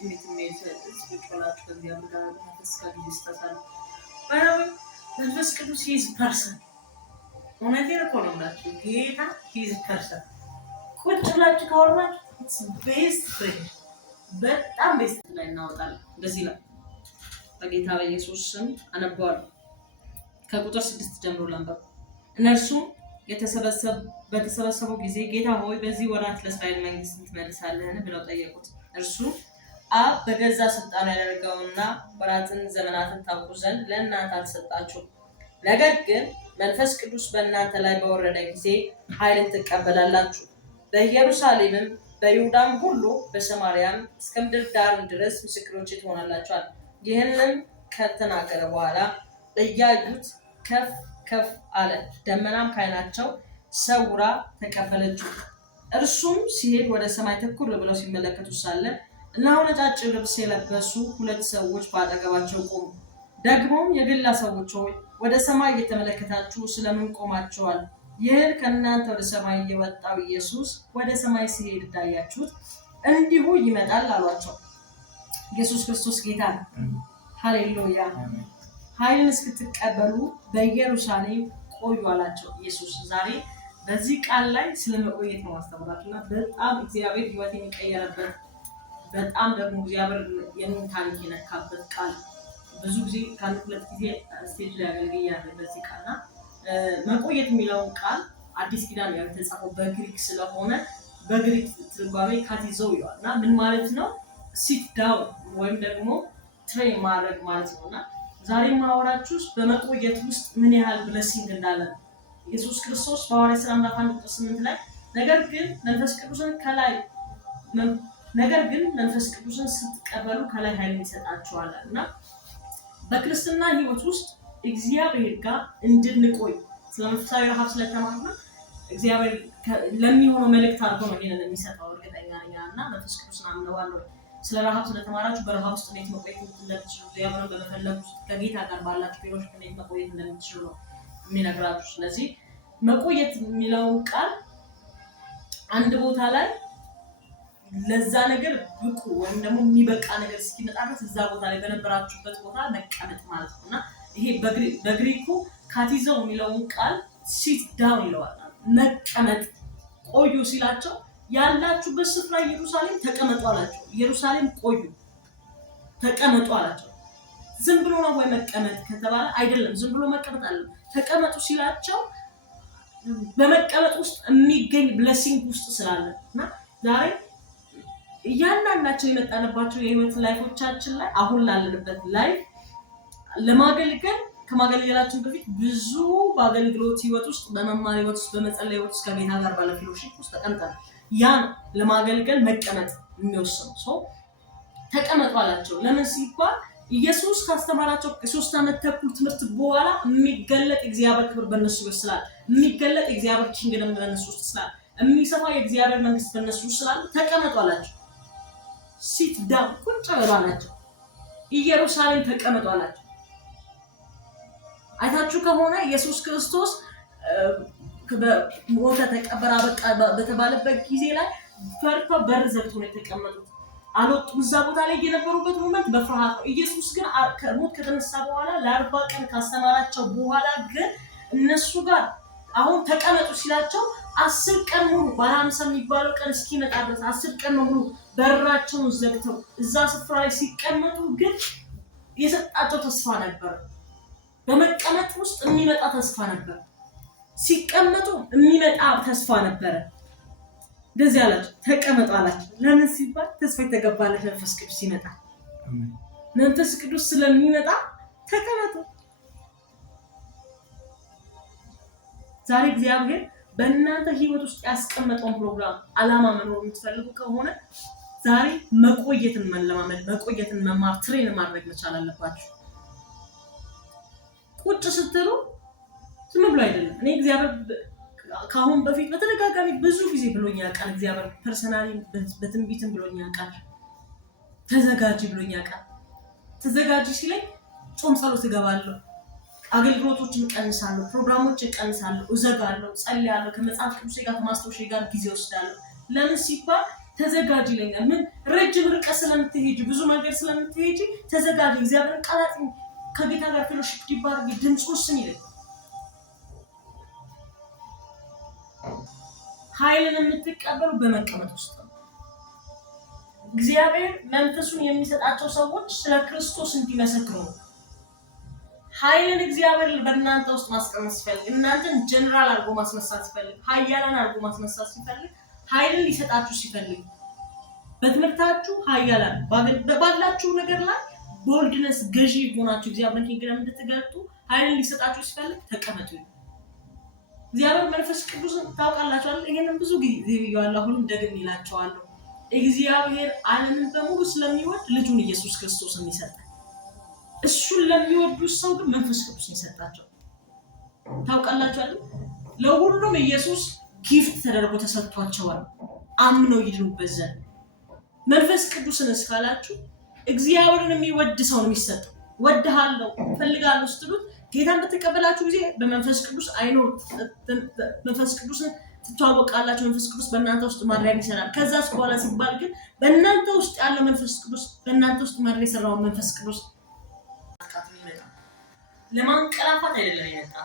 ስፒሪቹዋላችሁ ከእግዚአብሔር ጋር መንፈስ ጋር ጊዜ ስታሳሉ ባይሆን መንፈስ ቅዱስ ሂዝ ፐርሰን እውነቴን እኮ ነው የምላችሁ ጌታ ሂዝ ፐርሰን ቁጭ ብላችሁ ካወራችሁ ቤስት ፍሬንድ በጣም ቤስት ላይ እናወጣለን እንደዚህ ነው በጌታ በኢየሱስ ስም አነባዋለሁ ከቁጥር 6 ጀምሮ ላንብብ እነርሱም በተሰበሰቡ ጊዜ ጌታ ሆይ በዚህ ወራት ለእስራኤል መንግስት ትመልሳለህን ብለው ጠየቁት እርሱ አብ በገዛ ስልጣኑ ያደረገውና ወራትን ዘመናትን ታውቁ ዘንድ ለእናንተ አልሰጣችሁም ነገር ግን መንፈስ ቅዱስ በእናንተ ላይ በወረደ ጊዜ ኃይልን ትቀበላላችሁ በኢየሩሳሌምም በይሁዳም ሁሉ በሰማርያም እስከ ምድር ዳር ድረስ ምስክሮቼ ትሆናላችኋል ይህንን ከተናገረ በኋላ እያዩት ከፍ አለ ደመናም ከዓይናቸው ሰውራ ተቀበለችው እርሱም ሲሄድ ወደ ሰማይ ትኩር ብለው ሲመለከቱ ሳለ እነሆ ነጫጭ ልብስ የለበሱ ሁለት ሰዎች በአጠገባቸው ቆሙ ደግሞም የገሊላ ሰዎች ሆይ ወደ ሰማይ እየተመለከታችሁ ስለምን ቆማችኋል ይህን ከእናንተ ወደ ሰማይ የወጣው ኢየሱስ ወደ ሰማይ ሲሄድ እንዳያችሁት እንዲሁ ይመጣል አሏቸው ኢየሱስ ክርስቶስ ጌታ ነው ሃሌሉያ ኃይልን እስክትቀበሉ በኢየሩሳሌም ቆዩ አላቸው ኢየሱስ ዛሬ በዚህ ቃል ላይ ስለመቆየት ነው ማስተማራችሁና በጣም እግዚአብሔር ህይወቴን የቀየረበት በጣም ደግሞ እግዚአብሔር የኔን ታሪክ የነካበት ቃል ብዙ ጊዜ ሁለት ጊዜ ስቴጅ ላይ አገልግያለሁ በዚህ ቃልና መቆየት የሚለው ቃል አዲስ ኪዳን ያው የተጻፈው በግሪክ ስለሆነ በግሪክ ትርጓሜ ካቲዞ ይላልና ምን ማለት ነው ሲት ዳውን ወይም ደግሞ ትሬን ማድረግ ማለት ነውና ዛሬ ማወራችሁ በመቆየት ውስጥ ምን ያህል ብለሲንግ እንዳለ ኢየሱስ ክርስቶስ በሐዋርያት ሥራ ምዕራፍ 1:8 ላይ ነገር ግን መንፈስ ቅዱስን ስትቀበሉ ከላይ ኃይል ይሰጣችኋል እና በክርስትና ህይወት ውስጥ እግዚአብሔር ጋር እንድንቆይ ስለመንፈሳዊ ረሃብ ስለተማርና እግዚአብሔር ለሚሆነው መልእክት አድርጎ ነው ይሄንን የሚሰጠው እርግጠኛ ነኝና መንፈስ ቅዱስን አምነዋለሁ ስለ ረሃብ ስለተማራችሁ በረሃብ ውስጥ እንዴት መቆየት እንደምትችሉ እግዚአብሔርን በመፈለግ ውስጥ ከጌታ ጋር ባላችሁ ፔሮች እንዴት መቆየት እንደምትችሉ ነው የሚነግራችሁ ስለዚህ መቆየት የሚለው ቃል አንድ ቦታ ላይ ለዛ ነገር ብቁ ወይም ደግሞ የሚበቃ ነገር እስኪመጣ ድረስ እዛ ቦታ ላይ በነበራችሁበት ቦታ መቀመጥ ማለት ነውና ይሄ በግሪኩ ካቲዞ የሚለው ቃል ሲት ዳውን ይለዋል መቀመጥ ቆዩ ሲላቸው ያላችሁበት ስፍራ ኢየሩሳሌም ተቀመጡ አላቸው ኢየሩሳሌም ቆዩ ተቀመጡ አላቸው ዝም ብሎ ነው ወይ መቀመጥ ከተባለ አይደለም ዝም ብሎ መቀመጥ አለ ተቀመጡ ሲላቸው በመቀመጥ ውስጥ የሚገኝ ብሌሲንግ ውስጥ ስላለና ዛሬ እያንዳንዳችን የመጣንባቸው የህይወት ላይፎቻችን ላይ አሁን ላለንበት ላይፍ ለማገልገል ከማገልገላችን በፊት ብዙ በአገልግሎት ህይወት ውስጥ በመማር ህይወት ውስጥ በመጸለይ ህይወት ውስጥ ከጌታ ጋር ባለ ፌሎሺፕ ውስጥ ተቀምጠናል ያን ለማገልገል መቀመጥ የሚወስነው ሰው ተቀመጡ አላቸው ለምን ሲባል ኢየሱስ ካስተማራቸው ከ3 ዓመት ተኩል ትምህርት በኋላ የሚገለጥ እግዚአብሔር ክብር በእነሱ ውስጥ ስላለ የሚገለጥ እግዚአብሔር ኪንግደም በእነሱ ውስጥ ስላለ የሚሰፋ የእግዚአብሔር መንግስት በእነሱ ውስጥ ስላለ ተቀመጡ አላቸው ሲት ዳውን ቁጭ በሉ አላቸው ኢየሩሳሌም ተቀመጡ አላቸው አይታችሁ ከሆነ ኢየሱስ ክርስቶስ ሞተ ተቀበረ በቃ በተባለበት ጊዜ ላይ ፈርተው በር ዘግተው ነው የተቀመጡት አልወጡም እዛ ቦታ ላይ የነበሩበት ሞመንት በፍርሃት ነው ኢየሱስ ግን ከሞት ከተነሳ በኋላ ለ40 ቀን ካስተማራቸው በኋላ ግን እነሱ ጋር አሁን ተቀመጡ ሲላቸው 10 ቀን ሙሉ በ50 የሚባለው ቀን እስኪመጣ ድረስ 10 ቀን ሙሉ በራቸውን ዘግተው እዛ ስፍራ ላይ ሲቀመጡ ግን የሰጣቸው ተስፋ ነበር በመቀመጥ ውስጥ የሚመጣ ተስፋ ነበር ሲቀመጡ የሚመጣ ተስፋ ነበር እንደዚህ አላቸው ተቀመጡ አላቸው ለምን ሲባል ተስፋ የተገባለት መንፈስ ቅዱስ ይመጣል መንፈስ ቅዱስ ስለሚመጣ ተቀመጡ ዛሬ እግዚአብሔር በእናንተ ህይወት ውስጥ ያስቀመጠውን ፕሮግራም አላማ መኖር የምትፈልጉ ከሆነ ዛሬ መቆየትን መለማመድ መቆየትን መማር ትሬን ማድረግ መቻል አለባችሁ ቁጭ ስትሉ ዝም ብሎ አይደለም እኔ እግዚአብሔር ካሁን በፊት በተደጋጋሚ ብዙ ጊዜ ብሎኛል ቃል እግዚአብሔር ፐርሰናሊ በትንቢትም ብሎኛል ቃል ተዘጋጂ ብሎኛል ቃል ተዘጋጂ ሲለኝ ጾም ጸሎት እገባለሁ አገልግሎቶችን ቀንሳለሁ ፕሮግራሞችን ቀንሳለሁ እዘጋለሁ ጸልያለሁ ከመጽሐፍ ቅዱስ ጋር ከማስተዋወሻ ጋር ጊዜ ወስዳለሁ ለምን ሲባል ተዘጋጂ ይለኛል ምን ረጅም ርቀት ስለምትሄጂ ብዙ መንገድ ስለምትሄጂ ተዘጋጅ። እግዚአብሔር ቃላት ከጌታ ጋር ፌሎሺፕ ዲባርግ ድምፁን ስሚ ይላል። ኃይልን የምትቀበሉ በመቀመጥ ውስጥ ነው። እግዚአብሔር መንፈሱን የሚሰጣቸው ሰዎች ስለ ክርስቶስ እንዲመሰክሩ ነው። ኃይልን እግዚአብሔር በእናንተ ውስጥ ማስቀመጥ ሲፈልግ፣ እናንተን ጀነራል አድርጎ ማስነሳት ሲፈልግ፣ ኃያላን አድርጎ ማስነሳት ሲፈልግ፣ ኃይልን ሊሰጣችሁ ሲፈልግ፣ በትምህርታችሁ ኃያላን ባላችሁ ነገር ላይ ቦልድነስ ገዢ ሆናችሁ እግዚአብሔርን ኪንግደም እንድትገልጡ ኃይልን ሊሰጣችሁ ሲፈልግ ተቀመጡ። እግዚአብሔር መንፈስ ቅዱስን ታውቃላችሁ አይደል? ይሄንን ብዙ ጊዜ ብያለሁ፣ አሁንም ደግሜ እላችኋለሁ። እግዚአብሔር ዓለምን በሙሉ ስለሚወድ ልጁን ኢየሱስ ክርስቶስን ይሰጣል። እሱን ለሚወዱት ሰው ግን መንፈስ ቅዱስን ይሰጣቸው። ታውቃላችሁ አይደል? ለሁሉም ኢየሱስ ጊፍት ተደርጎ ተሰጥቷቸዋል፣ አምነው ይድኑበት ዘንድ። መንፈስ ቅዱስን እስካላችሁ እግዚአብሔርን የሚወድ ሰው ነው የሚሰጠው። ወድሃለሁ ፈልጋለሁ ስትሉት ጌታን በተቀበላችሁ ጊዜ በመንፈስ ቅዱስ መንፈስ ቅዱስን ትተዋወቃላችሁ። መንፈስ ቅዱስ በእናንተ ውስጥ ማድረግ ይሰራል። ከዛስ በኋላ ሲባል ግን በእናንተ ውስጥ ያለው መንፈስ ቅዱስ በእናንተ ውስጥ ማድረግ የሰራውን መንፈስ ቅዱስ ለማንቀላፋት አይደለም የመጣ።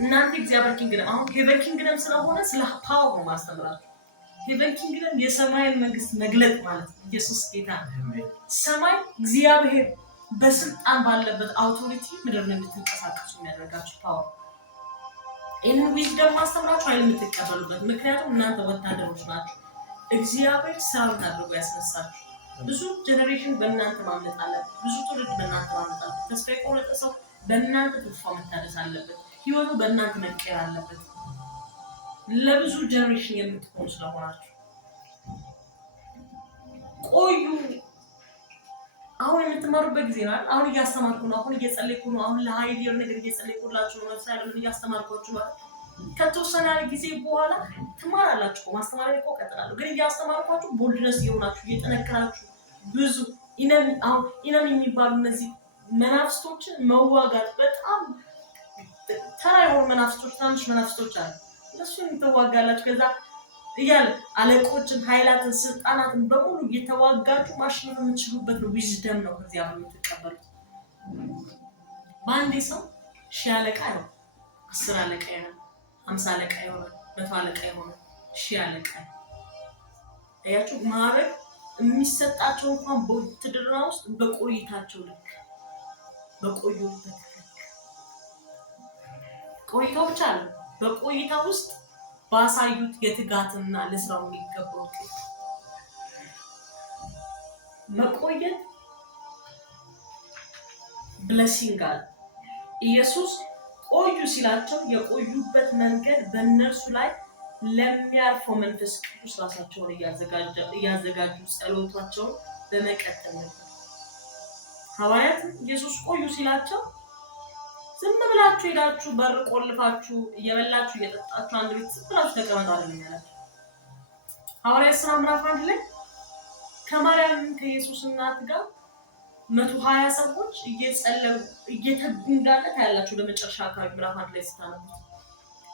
እናንተ እግዚአብሔር ኪንግደም አሁን ሄቨን ኪንግደም ስለሆነ ስለ ፓወር ነው ማስተምራችሁ። ሄቨን ኪንግደም የሰማይን መንግስት መግለጥ ማለት ነው። ኢየሱስ ጌታ ሰማይ እግዚአብሔር በስልጣን ባለበት አውቶሪቲ ምድር ነው እንድትንቀሳቀሱ የሚያደርጋችሁ ፓወር። ይህንን ዊዝደም ማስተምራችሁ ኃይል የምትቀበሉበት፣ ምክንያቱም እናንተ ወታደሮች ናችሁ። እግዚአብሔር ሰራዊት አድርጎ ያስነሳችሁ። ብዙ ጀነሬሽን በእናንተ ማምለጥ አለበት። ብዙ ትውልድ በእናንተ ማምለጥ አለበት። ተስፋ የቆረጠ ሰው በእናንተ ተስፋ መታደስ አለበት። ህይወቱ በእናንተ መቀየር አለበት። ለብዙ ጀነሬሽን የምትሆኑ ስለሆናችሁ ቆዩ። አሁን የምትማሩበት ጊዜ ነው። አሁን እያስተማርኩ ነው። አሁን እየጸለይኩ ነው። አሁን ለኃይል የሆነ ነገር እየጸለይኩላችሁ ነው። መፍሳይ ለምን እያስተማርኳችሁ ነው። ከተወሰነ ጊዜ በኋላ ትማራላችሁ። ማስተማር እኮ ቀጥላለሁ፣ ግን እያስተማርኳችሁ ቦልድነስ እየሆናችሁ እየጠነከራችሁ ብዙ ኢነም የሚባሉ እነዚህ መናፍስቶችን መዋጋት በጣም ተራ የሆኑ መናፍስቶች፣ ትናንሽ መናፍስቶች አሉ። እነሱን ትዋጋላችሁ። ከዛ እያለ አለቆችን፣ ኃይላትን፣ ስልጣናትን በሙሉ እየተዋጋችሁ ማሸነፍ የምትችሉበት ነው። ዊዝደም ነው ከእግዚአብሔር የምትቀበሉት። በአንዴ ሰው 1000 አለቃ ነው፣ 10 አለቃ ነው፣ 50 አለቃ ይሆናል፣ 100 አለቃ ይሆናል፣ 1000 አለቃ። አያችሁ ማዕረግ የሚሰጣቸው እንኳን በውትድርና ውስጥ በቆይታቸው ልክ በቆዩበት ቆይታው ብቻ ነው። በቆይታ ውስጥ ባሳዩት የትጋትና ለስራው የሚገባው መቆየት ብለሲንግ አለ። ኢየሱስ ቆዩ ሲላቸው የቆዩበት መንገድ በእነርሱ ላይ ለሚያርፈው መንፈስ ቅዱስ ራሳቸውን እያዘጋጁ ጸሎታቸውን በመቀጠል ነበር። ሐዋርያት ኢየሱስ ቆዩ ሲላቸው ዝም ብላችሁ ሄዳችሁ በር ቆልፋችሁ እየበላችሁ እየጠጣችሁ አንድ ቤት ዝም ብላችሁ ተቀመጡ አይደለም ያላችሁ። ሐዋርያት ሥራ ምዕራፍ 1 ላይ ከማርያም ከኢየሱስ እናት ጋር 120 ሰዎች እየጸለዩ እየተጉ እንዳለ ታያላችሁ። ለመጨረሻ አካባቢ ምዕራፍ 1 ላይ ስታነቡት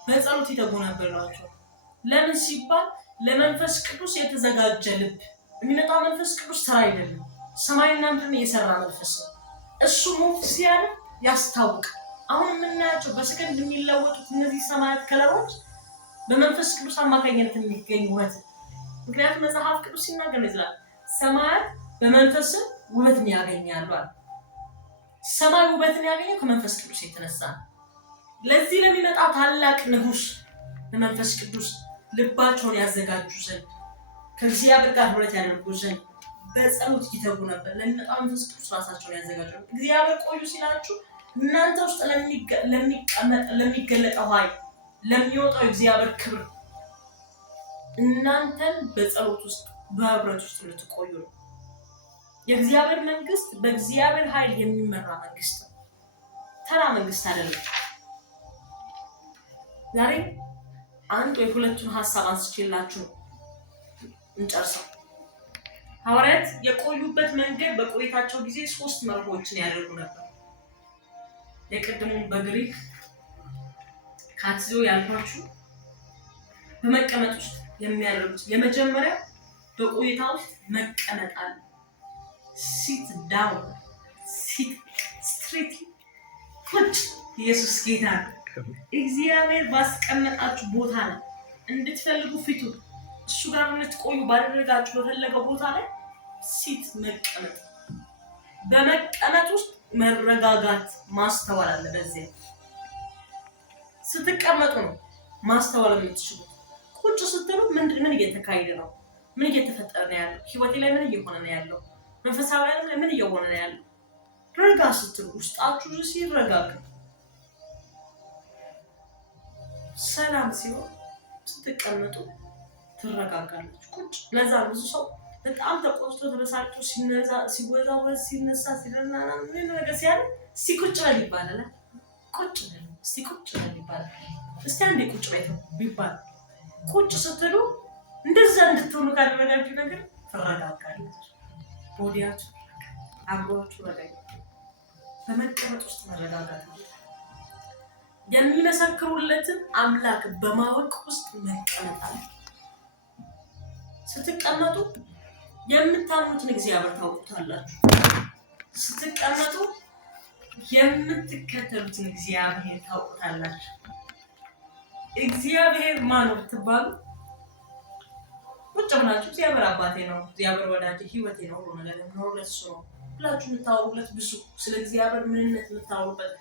በጸሎት ይተጉ ነበር ናቸው። ለምን ሲባል ለመንፈስ ቅዱስ የተዘጋጀ ልብ። የሚመጣው መንፈስ ቅዱስ ተራ አይደለም፣ ሰማይና ምድርን የሰራ መንፈስ ነው። እሱ ሙቭ ሲያደርግ ያስታውቃል። አሁን የምናያቸው በሰከንድ የሚለወጡት እነዚህ ሰማያት ከለሮች በመንፈስ ቅዱስ አማካኝነት የሚገኙ ውበት። ምክንያቱም መጽሐፍ ቅዱስ ሲናገር ይላል ሰማያት በመንፈስ ውበትን ያገኛሉ አለ። ሰማይ ውበትን ያገኘው ከመንፈስ ቅዱስ የተነሳ ነው። ለዚህ ለሚመጣ ታላቅ ንጉስ በመንፈስ ቅዱስ ልባቸውን ያዘጋጁ ዘንድ ከእግዚአብሔር ጋር ህብረት ያደርጉ ዘንድ በጸሎት ይተጉ ነበር። ለሚመጣ መንፈስ ቅዱስ ራሳቸውን ያዘጋጁ። እግዚአብሔር ቆዩ ሲላችሁ እናንተ ውስጥ ለሚገለጠው ኃይል ለሚወጣው እግዚአብሔር ክብር እናንተን በጸሎት ውስጥ በህብረት ውስጥ ልትቆዩ ነው። የእግዚአብሔር መንግስት በእግዚአብሔር ኃይል የሚመራ መንግስት ነው። ተራ መንግስት አይደለም። ዛሬ አንድ ወይ ሁለቱን ሐሳብ አንስቼላችሁ እንጨርሰው። ሐዋርያት የቆዩበት መንገድ በቆይታቸው ጊዜ 3 መርሆችን ያደርጉ ነበር። የቀደሙን በግሪክ ካትዞ ያልኳችሁ በመቀመጥ ውስጥ የሚያደርጉት የመጀመሪያ በቆይታ ውስጥ መቀመጥ አለ። ሲት ዳውን ሲት ስትሬት ቁጭ። ኢየሱስ ጌታ ነው። እግዚአብሔር ባስቀመጣችሁ ቦታ ላይ እንድትፈልጉ ፊቱ እሱ ጋር እንድትቆዩ ባደረጋችሁ በፈለገው ቦታ ላይ ሲት መቀመጥ። በመቀመጥ ውስጥ መረጋጋት ማስተዋል አለ። በዚህ ስትቀመጡ ነው ማስተዋል የምትችሉት። ቁጭ ስትሉ ምን እየተካሄደ ነው? ምን እየተፈጠረ ነው ያለው? ህይወቴ ላይ ምን እየሆነ ነው ያለው? መንፈሳዊ ዓለም ላይ ምን እየሆነ ነው ያለው? ረጋ ስትሉ ውስጣችሁ ሲረጋጋ ሰላም ሲሆን ስትቀመጡ ትረጋጋላችሁ። ቁጭ ለዛ ብዙ ሰው በጣም ተቆጥቶ ተበሳጭቶ ሲወዛወዝ ሲነሳ ሲለናና ምን ነገር ሲያለ ሲቁጭ ላይ ይባላል። ቁጭ ነው ሲቁጭ ላይ ይባላል። እስቲ አንዴ ቁጭ ላይ ቢባል ቁጭ ስትሉ እንደዛ እንድትሆኑ ካደረጋችሁ ነገር ትረጋጋላችሁ። ቦዲያችሁ አምሮአችሁ ረጋጋ። በመቀመጥ ውስጥ መረጋጋት ነው። የሚመሰክሩለትን አምላክ በማወቅ ውስጥ መቀመጥ አለ። ስትቀመጡ የምታምኑትን እግዚአብሔር ታውቁታላችሁ። ስትቀመጡ የምትከተሉትን እግዚአብሔር ታውቁታላችሁ። እግዚአብሔር ማን ነው ብትባሉ ቁጭ ብላችሁ እግዚአብሔር አባቴ ነው፣ እግዚአብሔር ወዳጄ፣ ህይወቴ ነው፣ ሁሉ ነገር ነው ለሱ ነው ብላችሁ የምታወሩለት ብዙ ስለ እግዚአብሔር ምንነት የምታወሩበት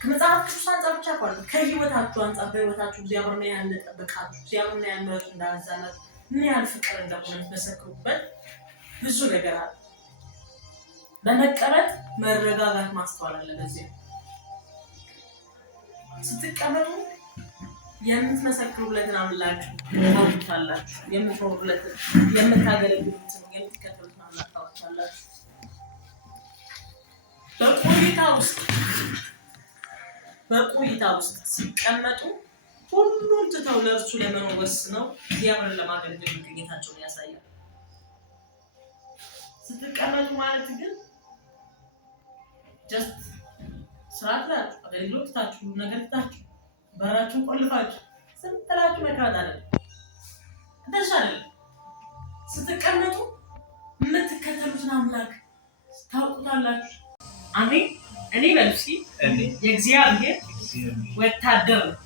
ከመጽሐፍ ቅዱስ አንጻር ብቻ አይደለም፣ ከህይወታችሁ አንጻር በህይወታችሁ እግዚአብሔር ነው ያለጠበቃችሁ፣ እግዚአብሔር ነው ያለው እንዳዛናት ምን ያህል ፍቅር እንደሆነ የምትመሰክሩበት ብዙ ነገር አለ። በመቀመጥ መረጋጋት ማስተዋል አለ። በዚህ ስትቀመጡ የምትመሰክሩለትን አምላክ ታውቁታላችሁ። የምትኖሩለትን የምታገለግሉትን የምትከተሉትን አምላክ ታውቁታላችሁ። በቆይታ ውስጥ ሲቀመጡ ሁሉን ትተው ለእርሱ ለመኖር ወስነው እግዚአብሔርን ለማገልገል መገኘታቸውን ያሳያል። ስትቀመጡ ማለት ግን ጀስት ስርዓት ላችሁ አገልግሎት ታችሁ ነገር ታችሁ በራችሁን ቆልፋችሁ ስትላችሁ መካት አይደለም። እንደዛ አይደለም። ስትቀመጡ የምትከተሉትን አምላክ ታውቁታላችሁ። አሜን። እኔ በልሲ የእግዚአብሔር ወታደር ነው።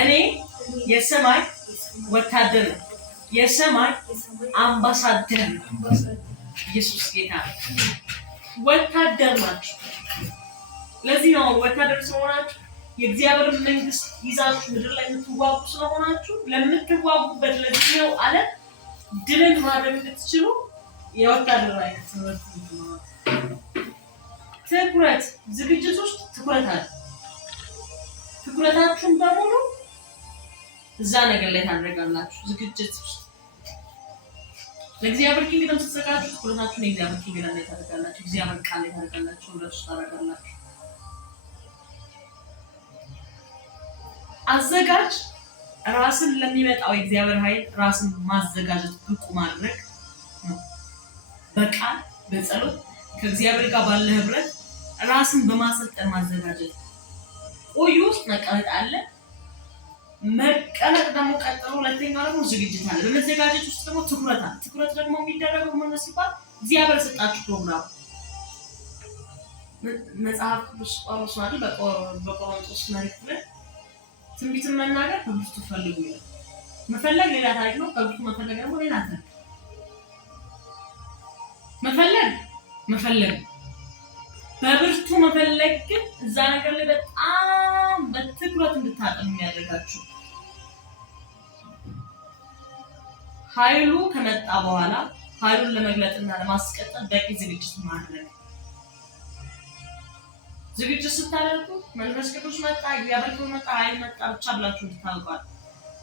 እኔ የሰማይ ወታደር ነው። የሰማይ አምባሳደር ነው። ኢየሱስ ጌታ ወታደር ናችሁ። ለዚህ ነው ወታደር ስለሆናችሁ የእግዚአብሔር መንግስት ይዛችሁ ምድር ላይ የምትዋጉ ስለሆናችሁ ለምትዋጉበት ለዚህው ዓለም ድልን ማድረግ እንድትችሉ የወታደር አይነት ትምህርት ነው። ትኩረት ዝግጅት ውስጥ ትኩረት አለ። ትኩረታችሁን በሙሉ እዛ ነገር ላይ ታደርጋላችሁ። ዝግጅት ውስጥ ለእግዚአብሔር ኪንግደም ስትዘጋጁ ትኩረታችሁን የእግዚአብሔር ኪንግደም ላይ ታደርጋላችሁ። እግዚአብሔር ቃል ላይ ታደርጋላችሁ። ወደሱ ታደርጋላችሁ። አዘጋጅ ራስን ለሚመጣው የእግዚአብሔር ኃይል ራስን ማዘጋጀት ብቁ ማድረግ ነው። በቃል በጸሎት ከእግዚአብሔር ጋር ባለ ህብረት ራስን በማሰልጠን ማዘጋጀት። ቆዩ ውስጥ መቀመጥ አለ። መቀመጥ ደግሞ ቀጥሎ ሁለተኛው ደግሞ ዝግጅት አለ። በመዘጋጀት ውስጥ ደግሞ ትኩረት አለ። ትኩረት ደግሞ የሚደረገው ምን ሲባል እግዚአብሔር ሰጣችሁ ፕሮግራም መጽሐፍ ቅዱስ ጳውሎስ ማለት በቆሮንቶስ መልእክት ላይ ትንቢትን መናገር ከብርቱ ፈልጉ ይላል። መፈለግ ሌላ ታሪክ ነው። ከብርቱ መፈለግ ደግሞ ሌላ ታሪክ። መፈለግ በብርቱ መፈለግ ግን እዛ ነገር ላይ በጣም በትኩረት እንድታጠኑ የሚያደርጋችሁ ኃይሉ ከመጣ በኋላ ኃይሉን ለመግለጥና ለማስቀጠል በቂ ዝግጅት ማድረግ። ዝግጅት ስታደርጉ መንፈስ ቅዱስ መጣ፣ እግዚአብሔር መጣ፣ ኃይል መጣ ብቻ ብላችሁ እንድታውቃሉ።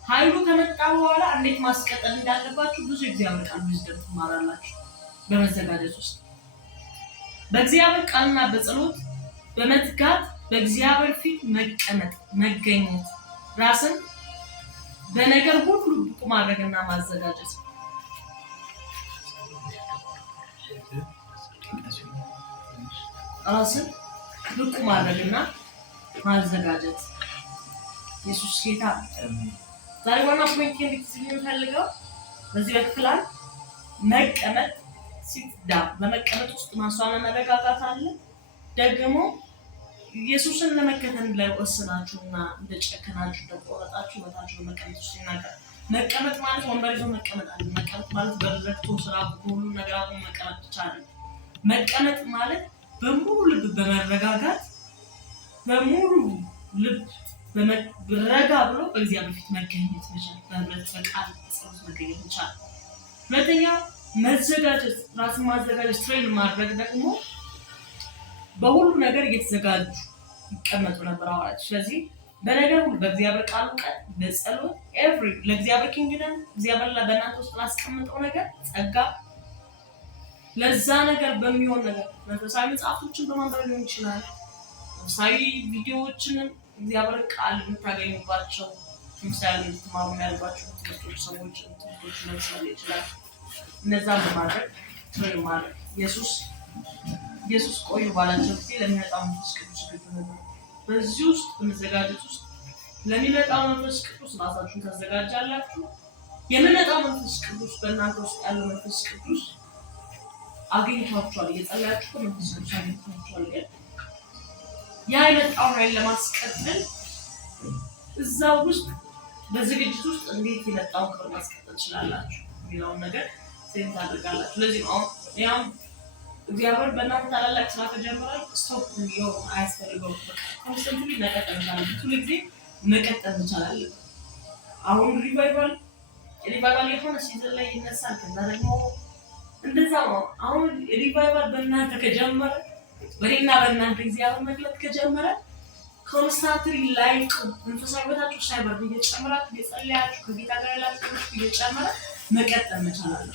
ኃይሉ ከመጣ በኋላ እንዴት ማስቀጠል እንዳለባችሁ ብዙ እግዚአብሔር ቃል ዊዝደም ትማራላችሁ። በመዘጋጀት ውስጥ በእግዚአብሔር ቃልና በጸሎት በመትጋት በእግዚአብሔር ፊት መቀመጥ መገኘት ራስን በነገር ሁሉ ብቁ ማድረግና ማዘጋጀት። ራስን ብቁ ማድረግና ማዘጋጀት። ኢየሱስ ጌታ። ዛሬ ዋና ፖይንት እንድትይዙ የምፈልገው በዚህ በክፍል መቀመጥ ሲት ዳውን በመቀመጥ ውስጥ ማስተዋልና መረጋጋት አለ። ደግሞ ኢየሱስን ለመከተል ላይ ወስናችሁና እንደጨከናችሁ እንደቆረጣችሁ ህይወታችሁ በመቀመጥ ውስጥ ይናገራል። መቀመጥ ማለት ወንበር ይዞ መቀመጥ አለ። መቀመጥ ማለት በረክቶ ስራ ሁሉ ነገር አቁሞ መቀመጥ ብቻ አይደለም። መቀመጥ ማለት በሙሉ ልብ በመረጋጋት በሙሉ ልብ ረጋ ብሎ በእግዚአብሔር ፊት መገኘት መቻል፣ በህብረት በቃል ጸሎት መገኘት መቻል። ሁለተኛው መዘጋጀት፣ ራስን ማዘጋጀት ትሬን ማድረግ ደግሞ በሁሉ ነገር እየተዘጋጁ ይቀመጡ ነበር ሐዋርያት። ስለዚህ በነገር ሁሉ በእግዚአብሔር ቃል እውቀት በጸሎት ኤቭሪ ለእግዚአብሔር ኪንግደም እግዚአብሔር በእናንተ ውስጥ ላስቀምጠው ነገር ጸጋ ለዛ ነገር በሚሆን ነገር መንፈሳዊ መጽሐፎችን በማንበብ ሊሆን ይችላል። መንፈሳዊ ቪዲዮዎችንም እግዚአብሔር ቃል የምታገኙባቸው ምሳሌ እንድትማሩ የሚያደርጓቸው ትምህርቶች ሰዎች ትምህርቶች ለምሳሌ ይችላል። እነዛን በማድረግ ትሬን ማድረግ ኢየሱስ ቆዩ ባላቸው ጊዜ ለሚመጣው መንፈስ ቅዱስ ዝግጁ ነበር። በዚህ ውስጥ በመዘጋጀት ውስጥ ለሚመጣው መንፈስ ቅዱስ ራሳችሁን ታዘጋጃላችሁ። የሚመጣው መንፈስ ቅዱስ በእናንተ ውስጥ ያለው መንፈስ ቅዱስ አግኝቷችኋል። እየጸለያችሁ መንፈስ ቅዱስ አግኝቷችኋል። ግን ያ የመጣው ኃይል ለማስቀጠል እዛው ውስጥ በዝግጅት ውስጥ እንዴት የመጣውን ክብር ማስቀጠል ትችላላችሁ የሚለውን ነገር ሴንስ ታደርጋላችሁ። ለዚህ ነው ያው እግዚአብሔር በእናንተ ታላላቅ ስራ ከጀመረ ስቶፕ ነው አያስፈልገውም። ኮንስተንትሊ መቀጠል ይቻላል። ሁሉ ጊዜ መቀጠል ይቻላል። አሁን ሪቫይቫል የሆነ ሲዝን ላይ ይነሳል። ከዛ ደግሞ እንደዛ ነው። አሁን ሪቫይቫል በእናንተ ከጀመረ በእኔና በእናንተ እግዚአብሔር መግለጥ ከጀመረ ኮንስታንትሊ ላይክ መንፈሳዊ ህይወታችሁ ሳይበርድ እየጨመራችሁ እየጸለያችሁ ከጌታ ጋር ያላችሁ እየጨመረ መቀጠል መቻላል።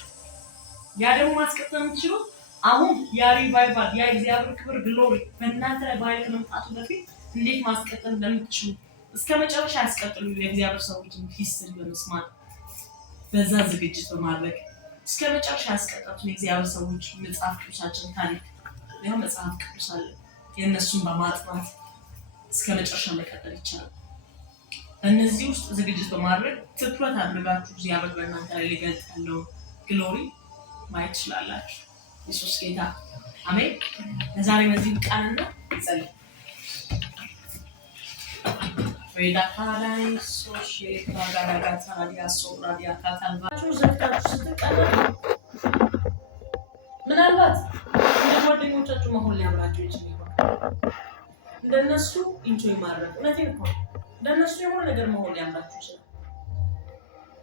ያ ደግሞ ማስቀጠል የምትችሉት አሁን ያ ሪቫይቫል ያ እግዚአብሔር ክብር ግሎሪ በእናንተ ላይ በኃይል ከመምጣቱ በፊት እንዴት ማስቀጠል እንደምትችሉ እስከ መጨረሻ ያስቀጥሉ። የእግዚአብሔር ሰዎችን ሂስትሪ በመስማት በዛ ዝግጅት በማድረግ እስከ መጨረሻ ያስቀጠሉት የእግዚአብሔር ሰዎች መጽሐፍ ቅዱሳችን ታሪክ ያው መጽሐፍ ቅዱስ አለ። የእነሱን በማጥናት እስከ መጨረሻ መቀጠል ይቻላል። እነዚህ ውስጥ ዝግጅት በማድረግ ትኩረት አድርጋችሁ እግዚአብሔር በእናንተ ላይ ሊገልጥ ያለው ግሎሪ ማየት ትችላላችሁ። ኢየሱስ ጌታ አሜን። ለዛሬ በዚህ ቃልና ጸልይ ወይዳካላይ ሶሽ የካጋጋ ታዲያ ሶራዲያ ካታልባችሁ ዘግታችሁ ስትቀመጡ ምናልባት ጓደኞቻችሁ መሆን ሊያምራችሁ ይችላል። እንደነሱ ኢንጆይ ማድረግ እውነቴን እኮ እንደነሱ የሆነ ነገር መሆን ሊያምራችሁ ይችላል።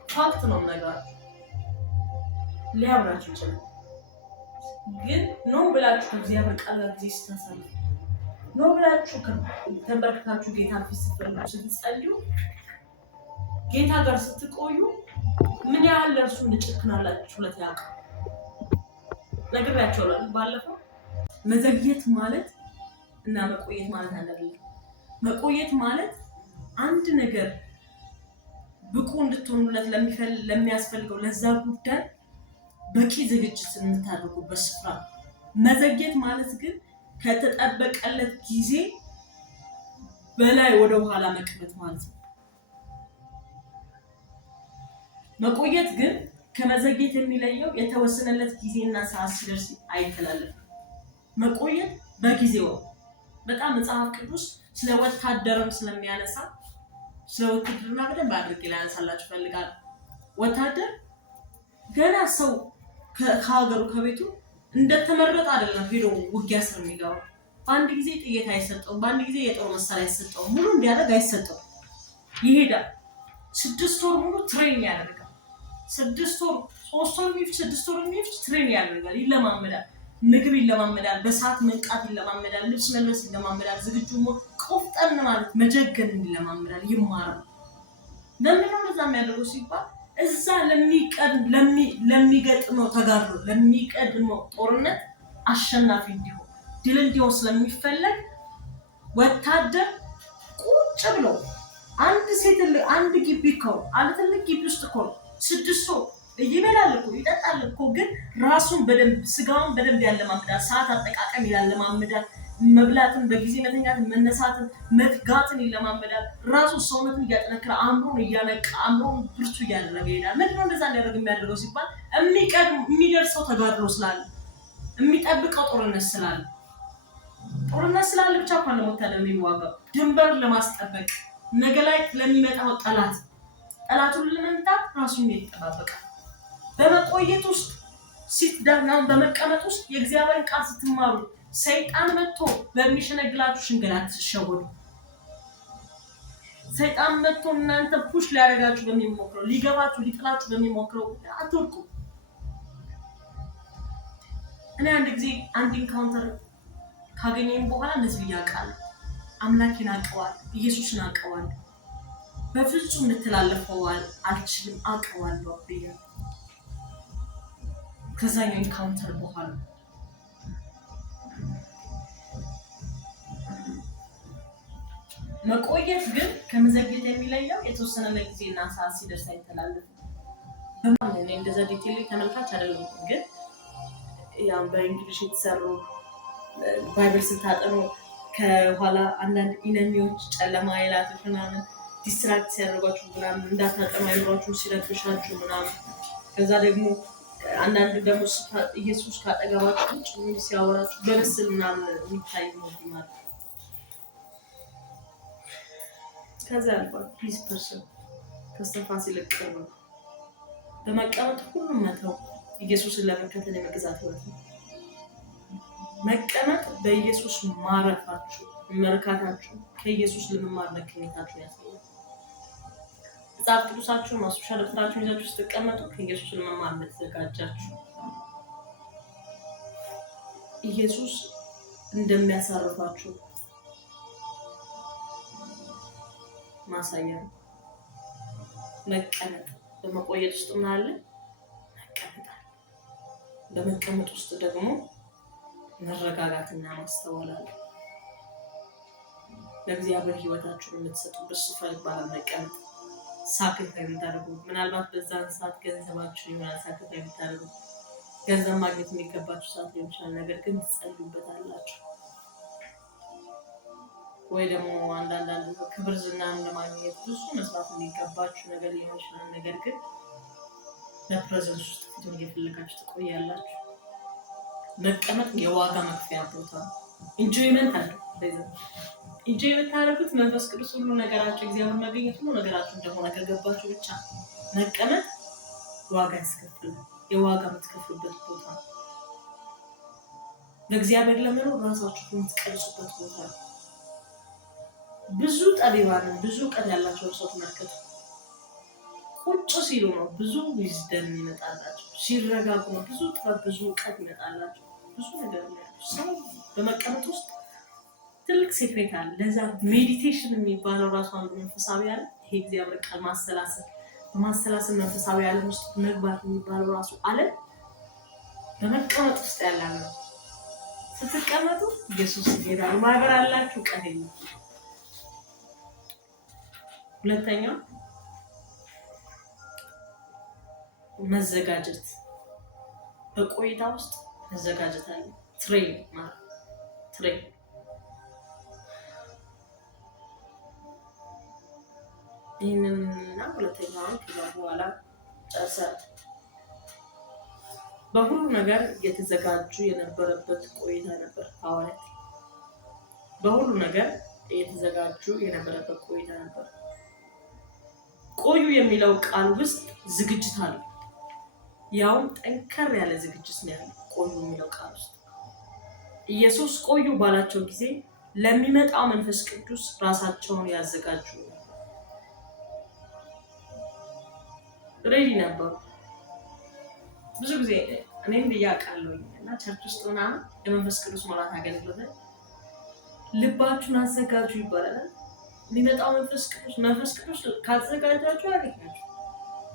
ፋክት ነው ነገራችሁ ሊያምራችሁ ይችላል። ግን ነው ብላችሁ ከእግዚአብሔር ቃል ጋር ጊዜ ስታሳልፉ ነው ብላችሁ ተንበርክካችሁ ጌታ ፊት ስትጸልዩ ጌታ ጋር ስትቆዩ ምን ያህል ለእርሱ እንጨክናላችሁ ለታያውቁ ነግሬያቸዋለሁ ባለፈው። መዘግየት ማለት እና መቆየት ማለት አይደለም። መቆየት ማለት አንድ ነገር ብቁ እንድትሆኑለት ለሚያስፈልገው ለዛ ጉዳይ በቂ ዝግጅት የምታደርጉበት ስፍራ። መዘግየት ማለት ግን ከተጠበቀለት ጊዜ በላይ ወደ ኋላ መቅረት ማለት ነው። መቆየት ግን ከመዘግየት የሚለየው የተወሰነለት ጊዜና ሰዓት ሲደርስ አይተላለፍም። መቆየት በጊዜው በጣም መጽሐፍ ቅዱስ ስለ ወታደርም ስለሚያነሳ ስለ ውትድርና በደንብ አድርጌ ላነሳላችሁ ፈልጋለሁ። ወታደር ገና ሰው ከሀገሩ ከቤቱ እንደተመረጠ አይደለም ሄዶ ውጊያ ስር የሚገባው። በአንድ ጊዜ ጥይት አይሰጠውም፣ በአንድ ጊዜ የጦር መሳሪያ አይሰጠውም፣ ሙሉ እንዲያደርግ አይሰጠውም። ይሄዳል 6 ወር ሙሉ ትሬን ያደርጋል። 6 ወር 3 ወር የሚፍጅ 6 ወር የሚፍጅ ትሬን ያደርጋል፣ ይለማመዳል። ምግብ ይለማመዳል፣ በሰዓት መንቃት ይለማመዳል፣ ልብስ መልበስ ይለማመዳል፣ ዝግጁ ቆፍጠን ማለት መጀገን ይለማመዳል፣ ይማራል። ለምን ነው እንደዛ የሚያደርገው ሲባል እዛ ለሚገጥመው ተጋድሎ ለሚቀድመው ጦርነት አሸናፊ እንዲሆን ድል እንዲሆን ስለሚፈለግ ወታደር ቁጭ ብሎ አንድ ግቢ እኮ አንድ ትልቅ ግቢ ውስጥ እኮ 6 ወር ይበላል እኮ ይጠጣል እኮ፣ ግን ራሱን በደንብ ስጋውን በደንብ ያለማምዳል፣ ሰዓት አጠቃቀም ያለማምዳል፣ መብላትን፣ በጊዜ መተኛትን፣ መነሳትን፣ መትጋትን ይለማመዳል። ራሱ ሰውነትን እያጠነከረ አእምሮን እያነቃ አእምሮን ብርቱ እያደረገ ይሄዳል። ምንድነው እንደዛ እንዲያደርግ የሚያደርገው ሲባል የሚደርሰው ተጋድሎ ስላለ፣ የሚጠብቀው ጦርነት ስላለ ብቻ እንኳን ለመታደር የሚዋጋው ድንበርን ለማስጠበቅ ነገ ላይ ለሚመጣው ጠላቱን ለመምታት ራሱን ይጠባበቃል። በመቆየት ውስጥ ሲትዳናውን በመቀመጥ ውስጥ የእግዚአብሔርን ቃል ስትማሩ ሰይጣን መጥቶ በሚሸነግላችሁ ሽንገላ አትሸወዱ። ሰይጣን መጥቶ እናንተ ፑሽ ሊያደርጋችሁ በሚሞክረው ሊገባችሁ ሊጥላችሁ በሚሞክረው አትወድቁ። እኔ አንድ ጊዜ አንድ ኢንካውንተር ካገኘኝ በኋላ እንደዚህ ብያለሁ። አምላኬን አውቀዋለሁ፣ ኢየሱስን አውቀዋለሁ፣ በፍጹም ልተላለፈው አልችልም፣ አውቀዋለሁ ብያለሁ። ከዛኛው ኢንካውንተር በኋላ መቆየት ግን ከመዘግየት የሚለየው የተወሰነ ለጊዜና ሰዓት ሲደርስ አይተላለፍም። በማን እንደዛ ዲቴል ተመልካች አይደለም፣ ግን ያው በእንግሊሽ የተሰሩ ባይብል ስታጠኑ ከኋላ አንዳንድ ኢነሚዎች ጨለማ ኃይላቶች ምናምን ዲስትራክት ሲያደርጓችሁ ምናምን እንዳታጠኑ አይምሯችሁ ሲረብሻችሁ ምናምን ከዛ ደግሞ አንዳንድ ደግሞ ኢየሱስ ካጠገባችሁ ጭምር ሲያወራችሁ በምስል ምናምን የሚታይ ነው ማለት ነው። ከዛ አልፏል ፒስ ፐርሰን ከስተፋስ ይልቀር ነው በመቀመጥ ሁሉም መተው ኢየሱስን ለመከተል የመግዛት ህይወት ነው። መቀመጥ በኢየሱስ ማረፋችሁ መርካታችሁ ከኢየሱስ ለመማር መገኘታችሁ ያሳያል። መጽሐፍ ቅዱሳችሁን ማስታወሻ ደብተራችሁን ይዛችሁ ስትቀመጡ ከኢየሱስ ለመማር እንደተዘጋጃችሁ ኢየሱስ እንደሚያሳርፋችሁ ማሳያ ነው። መቀመጥ በመቆየት ውስጥ ምን አለ? መቀመጥ አለ። በመቀመጥ ውስጥ ደግሞ መረጋጋትና ማስተዋል አለ። ለእግዚአብሔር ህይወታችሁን የምትሰጡበት ስፍራ ይባላል መቀመጥ። ሳክሪፋይ የምታደርጉ ምናልባት በዛን ሰዓት ገንዘባችሁ ይሆናል ሳክሪፋይ የምታደርጉ ገንዘብ ማግኘት የሚገባችሁ ሰዓት ሊሆን ይችላል። ነገር ግን ትጸልዩበታላችሁ። ወይ ደግሞ አንዳንድ ክብር ዝናን ለማግኘት ብዙ መስራት የሚገባችሁ ነገር ሊሆን ይችላል። ነገር ግን በፕሬዘንስ ውስጥ ፊቱን እየፈለጋችሁ ትቆያላችሁ። መቀመጥ የዋጋ መክፈያ ቦታ ነው። ኢንጆይመንት አለው። ኢንጆይ የምታደርጉት መንፈስ ቅዱስ ሁሉ ነገራችሁ እግዚአብሔር ማግኘት ሁሉ ነገራችሁ እንደሆነ ከገባችሁ ብቻ መቀመጥ ዋጋ ያስከፍላል። የዋጋ የምትከፍሉበት ቦታ ነው። በእግዚአብሔር ለመኖር ራሳችሁ የምትቀርጹበት ቦታ ነው። ብዙ ጠቢባን ብዙ እውቀት ያላቸው ሰው ተመልከቱ። ቁጭ ሲሉ ነው ብዙ ዊዝደም ይመጣላቸው። ሲረጋጉ ነው ብዙ ጥበብ ብዙ እውቀት ይመጣላቸው። ብዙ ነገር ነው ሰው በመቀመጥ ውስጥ ትልቅ ሴክሬት አለ። ለዛ ሜዲቴሽን የሚባለው ራሱ አንዱ መንፈሳዊ አለ። ይሄ እግዚአብሔር ቃል ማሰላሰል መንፈሳዊ ዓለም ውስጥ መግባት የሚባለው ራሱ አለ በመቀመጥ ውስጥ ያለ ነው። ስትቀመጡ ኢየሱስ ይሄዳል። ማህበር አላችሁ ቀደም። ሁለተኛው መዘጋጀት፣ በቆይታ ውስጥ መዘጋጀት አለ። ትሬን ይህንንና ሁለተኛውን ከዛ በኋላ ጨርሰን በሁሉ ነገር እየተዘጋጁ የነበረበት ቆይታ ነበር። ሐዋርያት በሁሉ ነገር እየተዘጋጁ የነበረበት ቆይታ ነበር። ቆዩ የሚለው ቃል ውስጥ ዝግጅት አለ። ያውም ጠንከር ያለ ዝግጅት ነው ያለው ቆዩ የሚለው ቃል ውስጥ። ኢየሱስ ቆዩ ባላቸው ጊዜ ለሚመጣው መንፈስ ቅዱስ ራሳቸውን ያዘጋጁ ሬዲ ነበሩ። ብዙ ጊዜ እኔም ብያውቃለሁ እና ቸርች ውስጥ ምናምን የመንፈስ ቅዱስ ሙላት አገልግሎት ልባችሁን አዘጋጁ ይባላል። የሚመጣው መንፈስ ቅዱስ ካልተዘጋጃችሁ ያገኛችሁ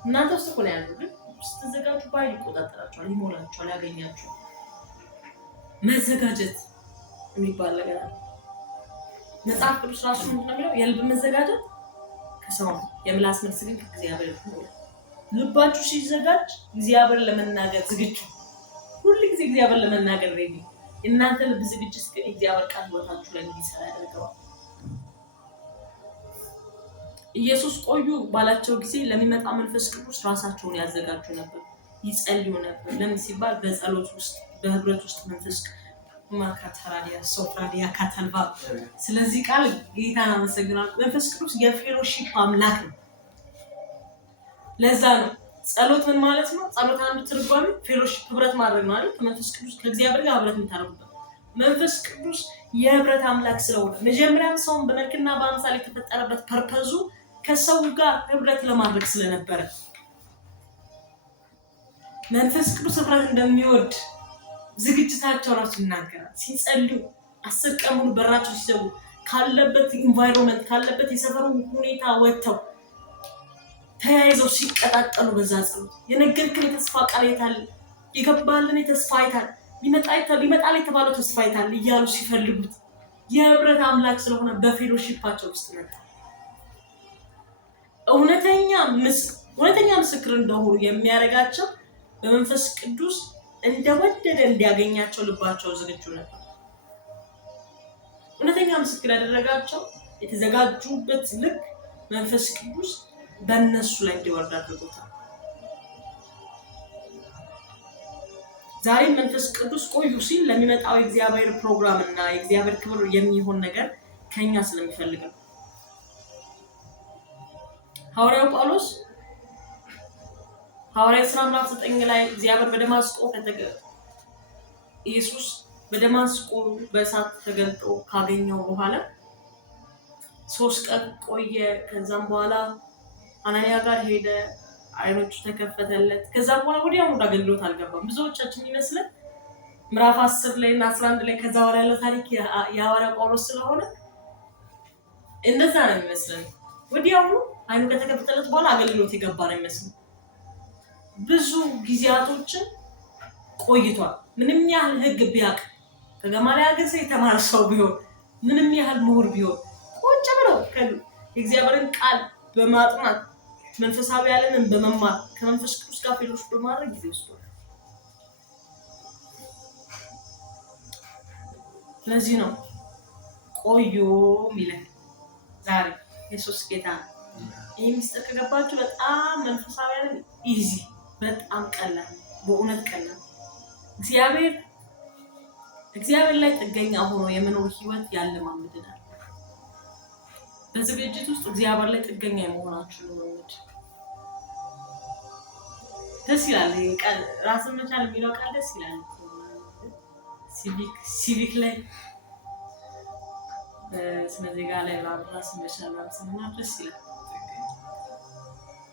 እናንተ ውስጥ እኮ ነው ያለው፣ ግን ስትዘጋጁ ባይል ይቆጣጠራችኋል፣ ይሞላችኋል፣ ያገኛችኋል። መዘጋጀት የሚባል ነገር አለ። መጽሐፍ ቅዱስ ራሱ ምንድን ነው የሚለው? የልብ መዘጋጀት ከሰው ነው፣ የምላስ መልስ ግን ከእግዚአብሔር ነው። ልባችሁ ሲዘጋጅ እግዚአብሔር ለመናገር ዝግጁ፣ ሁሉ ጊዜ እግዚአብሔር ለመናገር ሬዲ። እናንተ ልብ ዝግጅት ግን እግዚአብሔር ቃል ህይወታችሁ ላይ እንዲሰራ ያደርገዋል። ኢየሱስ ቆዩ ባላቸው ጊዜ ለሚመጣ መንፈስ ቅዱስ ራሳቸውን ያዘጋጁ ነበር፣ ይጸልዩ ነበር። ለምን ሲባል በጸሎት ውስጥ በህብረት ውስጥ መንፈስ ማካታራዲያ ሶፍራዲያ ካታልባ። ስለዚህ ቃል ጌታን አመሰግናለሁ። መንፈስ ቅዱስ የፌሎሺፕ አምላክ ነው። ለዛ ነው ጸሎት ምን ማለት ነው? ጸሎት አንዱ ትርጓሜ ፌሎሺፕ ህብረት ማድረግ ነው አይደል? ከመንፈስ ቅዱስ ከእግዚአብሔር ጋር ህብረት የምታደርጉበት። መንፈስ ቅዱስ የህብረት አምላክ ስለሆነ መጀመሪያም ሰውን በመልክና በአምሳል የተፈጠረበት ፐርፐዙ ከሰው ጋር ህብረት ለማድረግ ስለነበረ መንፈስ ቅዱስ ህብረት እንደሚወድ ዝግጅታቸው ራሱ ይናገራል። ሲጸልዩ 10 ቀን ሙሉ በራቸው ሲዘጉ ካለበት ኢንቫይሮንመንት ካለበት የሰፈሩ ሁኔታ ወጥተው ተያይዘው ሲቀጣጠሉ በዛ ጸሎት የነገርከን የተስፋ ቃል የታለ? የገባልን የተስፋ አይታል? ሊመጣል የተባለው ተስፋ አይታል? እያሉ ሲፈልጉት የህብረት አምላክ ስለሆነ በፌሎሺፓቸው ውስጥ መጣ። እውነተኛ ምስክር እንደሆኑ የሚያደርጋቸው በመንፈስ ቅዱስ እንደወደደ እንዲያገኛቸው ልባቸው ዝግጁ ነበር። እውነተኛ ምስክር ያደረጋቸው የተዘጋጁበት ልክ መንፈስ ቅዱስ በእነሱ ላይ እንዲወርድ አድርጎታል። ዛሬም መንፈስ ቅዱስ ቆዩ ሲል ለሚመጣው የእግዚአብሔር ፕሮግራም እና የእግዚአብሔር ክብር የሚሆን ነገር ከኛ ስለሚፈልግ ነው። ሐዋርያው ጳውሎስ ሐዋርያው ሥራ ምዕራፍ 9 ላይ እግዚአብሔር በደማስቆ ኢየሱስ በደማስቆ በእሳት ተገልጦ ካገኘው በኋላ 3 ቀን ቆየ። ከዛም በኋላ አናንያ ጋር ሄደ፣ አይኖቹ ተከፈተለት። ከዛም በኋላ ወዲያውኑ አገልግሎት አልገባም። ብዙዎቻችን ይመስላል ምዕራፍ 10 ላይ እና 11 ላይ ከዛ በኋላ ያለው ታሪክ የሐዋርያው ጳውሎስ ስለሆነ እንደዛ ነው የሚመስለው። ወዲያውኑ አይኑ ከተከፈተለት በኋላ አገልግሎት የገባ ነው የሚመስለው። ብዙ ጊዜያቶችን ቆይቷል። ምንም ያህል ህግ ቢያቅ ከገማልያል ጊዜ የተማረ ሰው ቢሆን ምንም ያህል ምሁር ቢሆን ቁጭ ብለው የእግዚአብሔርን ቃል በማጥናት መንፈሳዊ ዓለምን በመማር ከመንፈስ ቅዱስ ጋር ፌሎሺፕ በማድረግ ጊዜ ወስዷል። ለዚህ ነው ቆዩ የሚለን ዛሬ ኢየሱስ ጌታ ነው። ይህ ሚስጥር ከገባችሁ በጣም መንፈሳዊ ዓለም ኢዚ በጣም ቀላል፣ በእውነት ቀላል። እግዚአብሔር ላይ ጥገኛ ሆኖ የመኖር ህይወት ያለማምደናል። በዝግጅት ውስጥ እግዚአብሔር ላይ ጥገኛ የመሆናችሁ ነው። ደስ ይላል። ቃል ራስን መቻል የሚለው ቃል ደስ ይላል። ሲቪክ ላይ ስለዚህ ጋር ላይ ራስን መቻል ስንና ደስ ይላል።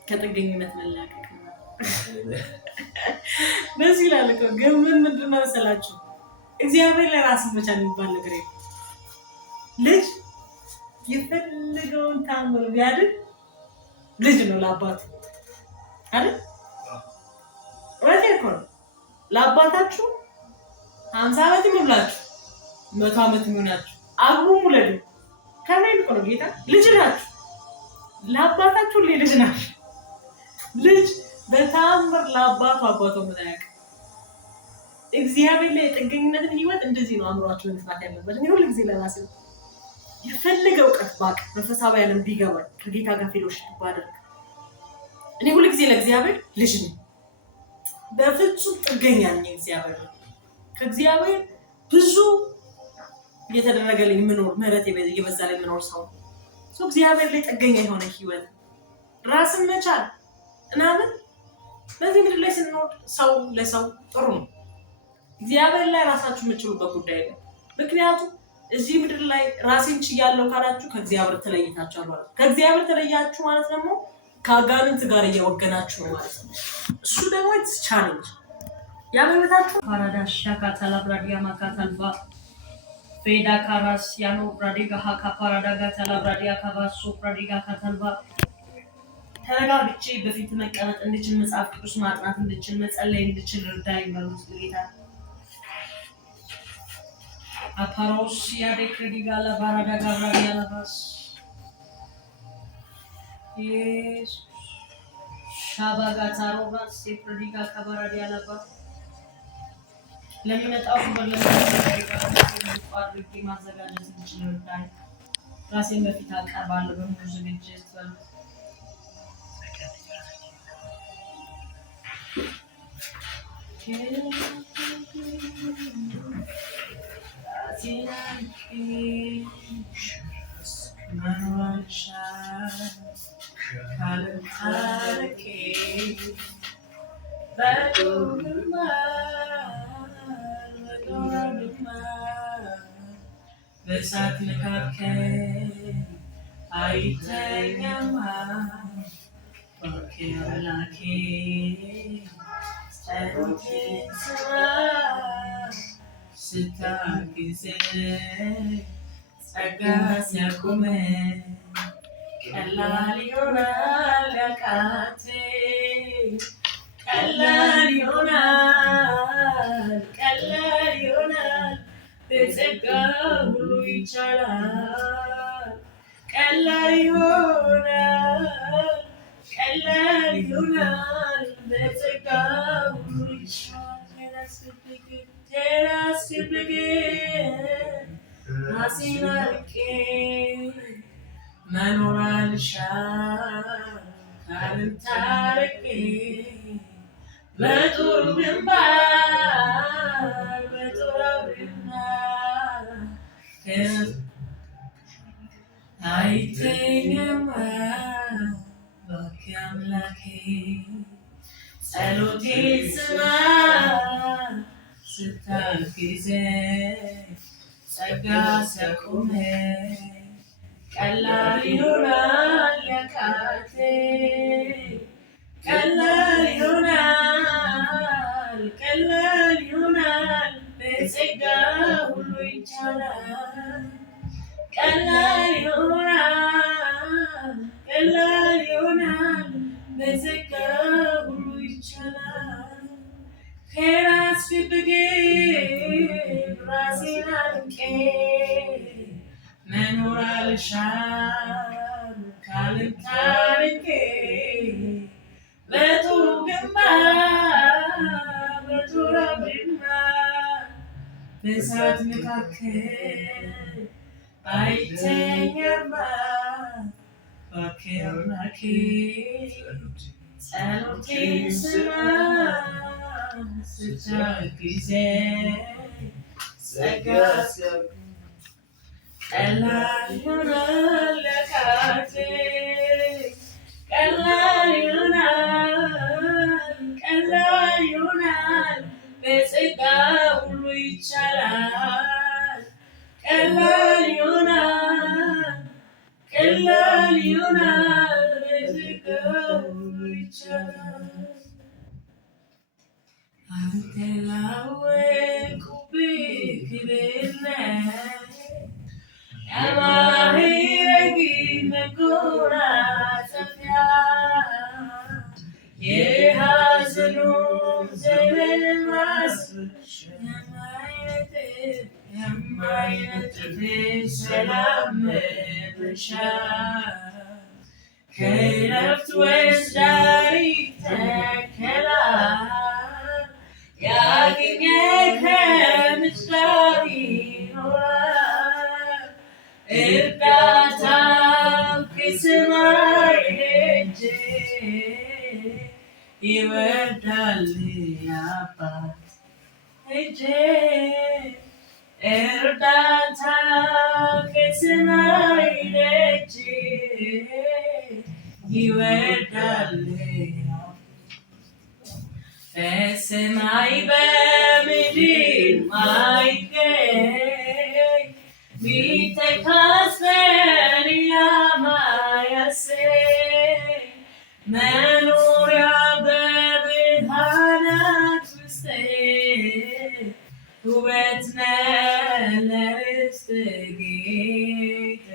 ከጥገኝነት መላቀቅ ነው። ደስ ይላል እኮ ግን ምንድን ነው መሰላችሁ? እግዚአብሔር ላይ ራስን መቻል የሚባል ነገር የለም። ልጅ የፈለገውን ታምር ቢያድግ ልጅ ነው ለአባቱ አይደል? ወዴት እኮ ነው ለአባታችሁ 50 ዓመት ይሞላችሁ 100 ዓመት ይሞላችሁ አግቡም ውለዱ ከምን እኮ ነው ጌታ ልጅ ናችሁ። ለአባታችሁ ልጅ ናችሁ። ልጅ በታምር ለአባቱ ምን ያውቅ? እግዚአብሔር ላይ የጥገኝነትን ህይወት እንደዚህ ነው አእምሯችሁ መስራት ያለበት። እኔ ሁሉ ጊዜ ለራሴ የፈለገው እውቀት ባቅ መንፈሳዊ ዓለም ቢገባ ከጌታ ጋር ፌሎሺፕ ባደርግ እኔ ሁሉ ጊዜ ለእግዚአብሔር ልጅ ነኝ። በፍጹም ጥገኛ ነኝ። እግዚአብሔር ከእግዚአብሔር ብዙ እየተደረገልኝ የምኖር ምህረት እየበዛልኝ የምኖር ሰው እግዚአብሔር ላይ ጥገኛ የሆነ ህይወት ራስን መቻል እናምን በዚህ ምድር ላይ ስንኖር ሰው ለሰው ጥሩ ነው። እግዚአብሔር ላይ ራሳችሁ የምትችሉበት ጉዳይ ነው። ምክንያቱም እዚህ ምድር ላይ ራሴን ችያለሁ ካላችሁ ከእግዚአብሔር ተለይታችሁ ማለት ነው። ከእግዚአብሔር ተለያችሁ ማለት ደግሞ ከአጋንንት ጋር እየወገናችሁ ነው ማለት ነው። እሱ ደግሞ ኢትስ ቻሌንጅ ያበበታችሁ ፓራዳሻ ካታላ ብራዲያ ማካታልባ ፌዳ ካራስ ያኖ ብራዲጋ ሃካ ፓራዳጋ ታላ ብራዲያ ካባሶ ብራዲጋ ካታልባ ተረጋግቼ በፊት መቀመጥ እንድችል መጽሐፍ ቅዱስ ማጥናት እንድችል መጸለይ እንድችል እርዳኝ በሉት ጌታ። አፓሮስ ያደክሪጋ ለባራዳ ጋብራዲያ ለባስ ኢየሱስ ሻባጋ ታሮባስ ሲፕሪጋ ካባራዲያ ለባስ ለሚመጣው ክብር ለሚመጣው አድርጌ ማዘጋጀት እንችል ይርዳኝ። ራሴን በፊት አቀርባለሁ በሙሉ ዝግጅት በሉት። በእሳት መካከል አይተኛም አምላኬ ጸሎቴን ስማ ስታግዘኝ ጸጋ ሲያቆመኝ ቀላል ይሆናል ያቃተኝ ቀላል ይሆናል በጸጋ ሁሉ ይቻላል ቀላል ይሆናል በጸጋ ሁሉ ይቻላል ተራስብግ ራሴን አርቄ መኖር አልሻም ካንተ ታርቄ በጦር ግንባር አይተኛም እባክህ አምላኬ ጸሎቴን ስማ ስታግዘኝ ጸጋ ሲያቆመኝ ቀላል ይሆናል ያቃተኝ ቀላል ይሆናል በጸጋ ሁሉ ይቻላል ቀላል ይሆናል በጸጋ ሁሉ ይቻላል ከራስ ብግብ ራሴን አንቄ መኖር አልሻም ካንተ ታርቄ በጦር ግንባር በእሳት መካከል አይተኛም እባክህ አምላኬ ጸሎቴን ስማ ስታግዘኝ ጸጋ ቀላል ይሆናል ያቃተኝ ቀላል ይሆናል በጸጋ ሁሉ ይቻላል ቀላል ይሆናል በጸጋ ሁሉ ይቻላል አንተ ላወቅሁብህ ክብር ነህ የማዕረግ መጎናጸፊያ የሐዘኑን ዘመን ማስረሻ የማይነጥፍ ሰላም መድረሻ ከዕረፍት ወንዝ ዳር ይተከላል ያገኘ ከምንጭ ዳር ይኖራል እርዳታው ከሰማይ ደጅ ይወርዳል አባት እጅ እርዳታ ከሰማይ ደጅ ይወርዳል በሰማይ በምድር ማይገኝ ቢተካስ በሌላ ማያሰኝ መኖሪያ በብርሃናት ውስጥ ውበት ነህ ለርስት ጌጥ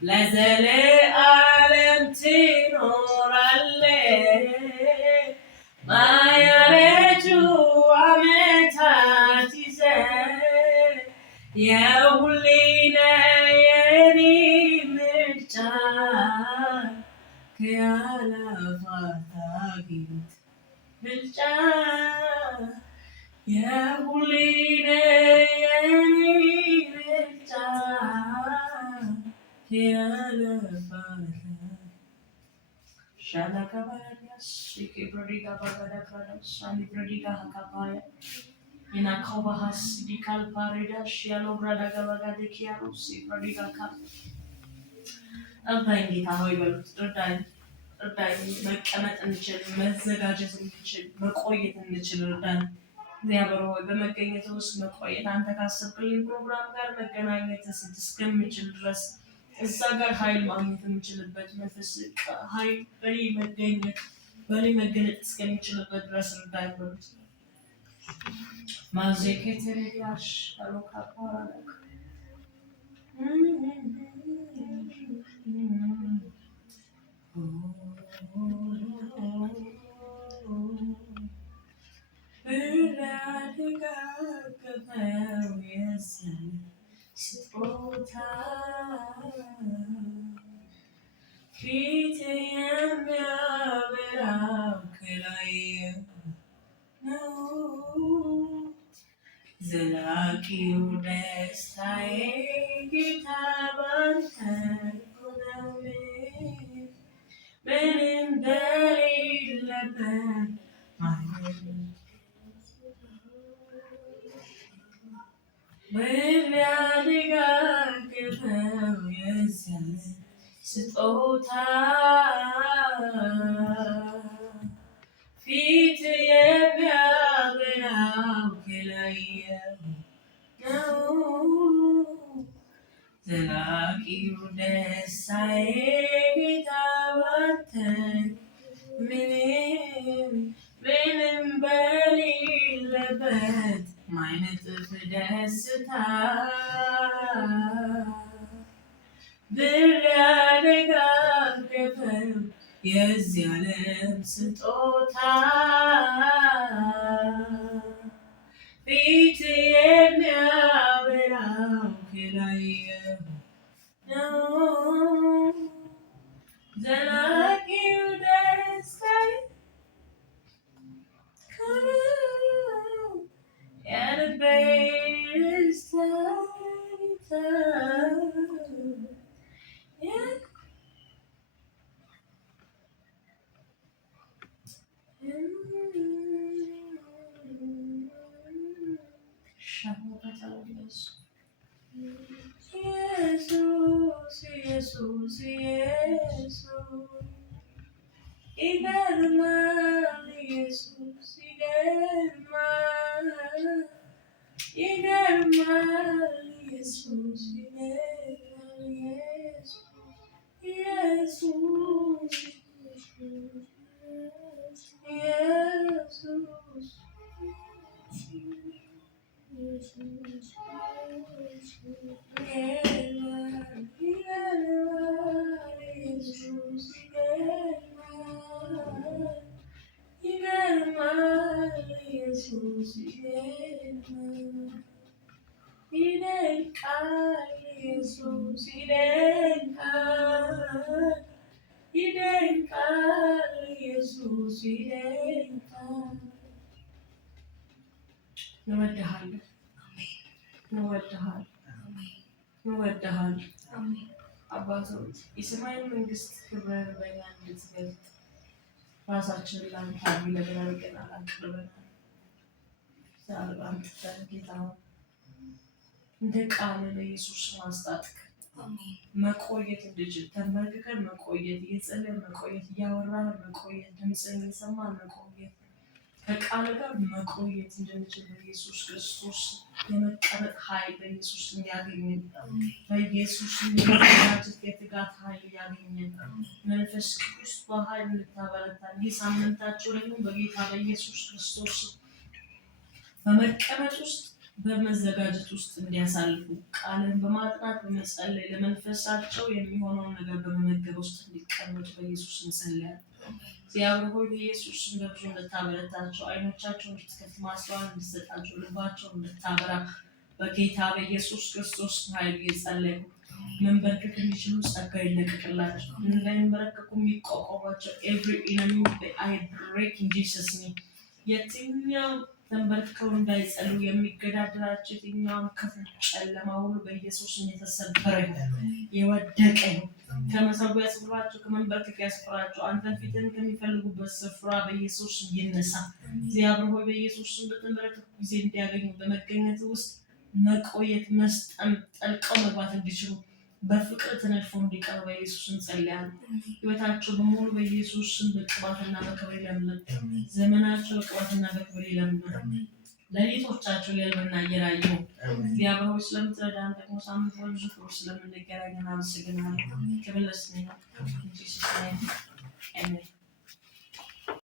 ለዘለዓለም ትኖራለህ ማያረጁ ዓመታት ይዘህ የሁሌ ነህ የኔ ምርጫ ከአእላፋት አግኝት ብልጫ የሁሌ እርዳኝ ጌታ ሆይ በሉት። እርዳኝ መቀመጥ እንችል፣ መዘጋጀት እንችል፣ መቆየት እንችል እርዳኝ። እግዚአብሔር ሆይ በመገኘት ውስጥ መቆየት አንተ ካሰብክልኝ ፕሮግራም ጋር መገናኘት እስከምችል ድረስ እዛ ጋር ኃይል ማግኘት የምችልበት መንፈስ ኃይል በእኔ መገለጥ እስከሚችልበት ድረስ እርዳኝ በሉት። ማዜኬቴሪያሽ አሎካፓራለክ ዘላቂው ደስታዬ ጌታ ባንተ ነው፣ ምንም በሌለበት የሚያደጋግፈው የዚያን ስጦታ ፊት የሚያበራው ከላየው ነው። ዘላቂው ደስታዬ ጌታ ባንተ ምንም በሌለበት ማይነጥፍ ደስታ ብር ያደጋገፈው የዚህ ዓለም ስጦታ ፊት የሚያበራው ከላየው ነው። ዘላቂው ደስታዬ የልቤ ደስታ ኢየሱስ ይገርማል፣ ኢየሱስ ይገርማል፣ ኢየሱስ ይገርማል፣ ኢየሱስ እንወድሃለን። አባቶች የሰማይን መንግስት ክብርን በእኛ እንድትገልጥ ራሳችንን ላንተ አድርገናል፣ አቅርበናል። ዛሬ አንተ ጌታ እንደ ቃል ለኢየሱስ ማስታጠቅ መቆየት እንድችል ተንበርክከን መቆየት፣ እየጸለይን መቆየት፣ እያወራን መቆየት፣ ድምፅን እየሰማን መቆየት፣ ከቃል ጋር መቆየት እንድንችል በኢየሱስ ክርስቶስ የመቀመጥ ኃይል በኢየሱስ ያገኘን፣ በኢየሱስ የመረጋጋት የትጋት ኃይል ያገኘን፣ መንፈስ ቅዱስ በኃይል እንድታበረታን ይህ ሳምንታቸው ደግሞ በጌታ በኢየሱስ ክርስቶስ በመቀመጥ ውስጥ በመዘጋጀት ውስጥ እንዲያሳልፉ ቃልን በማጥናት በመጸለይ ለመንፈሳቸው የሚሆነውን ነገር በመመገብ ውስጥ እንዲቀመጡ በኢየሱስ እንጸልያለን። እግዚአብሔር ሆይ በኢየሱስ በብዙ እንድታበረታቸው፣ አይኖቻቸው እንድትከፍት፣ ማስተዋል እንድትሰጣቸው፣ ልባቸው እንድታበራ በጌታ በኢየሱስ ክርስቶስ ኃይል እየጸለይኩ መንበርከክ እንዲችሉ ጸጋ ይለቀቅላቸው። እንዳይንበረከኩ የሚቋቋሟቸው every enemy I break in Jesus name። የትኛው ተንበርክከው እንዳይጸልዩ የሚገዳደራቸው የትኛውም ክፉ ጨለማ ሁሉ በኢየሱስ ስም የተሰበረ የወደቀ ከመሰዊያ ስፍራቸው ከመንበርከኪያ ስፍራቸው አንተን ፊትን ከሚፈልጉበት ስፍራ በኢየሱስ ስም ይነሳ። እግዚአብሔር ሆይ በኢየሱስ ስም በተንበረከኩ ጊዜ እንዲያገኙ በመገኘት ውስጥ መቆየት መስጠም ጠልቀው መግባት እንዲችሉ በፍቅር ተነድፎ እንዲቀር በኢየሱስ ስም ጸልያለሁ። ሕይወታቸው በሙሉ በኢየሱስ ስም በቅባትና በክብር ይለምልም። ዘመናቸው በቅባትና በክብር ይለምልም። ለሊቶቻቸው የልምና እየራዩ እግዚአብሔር ሆይ ስለምትረዳን ደግሞ ሳምንት በብዙ ፍቅር ስለምንገናኝ አመሰግናለሁ። ክብር ለስምህ ነው።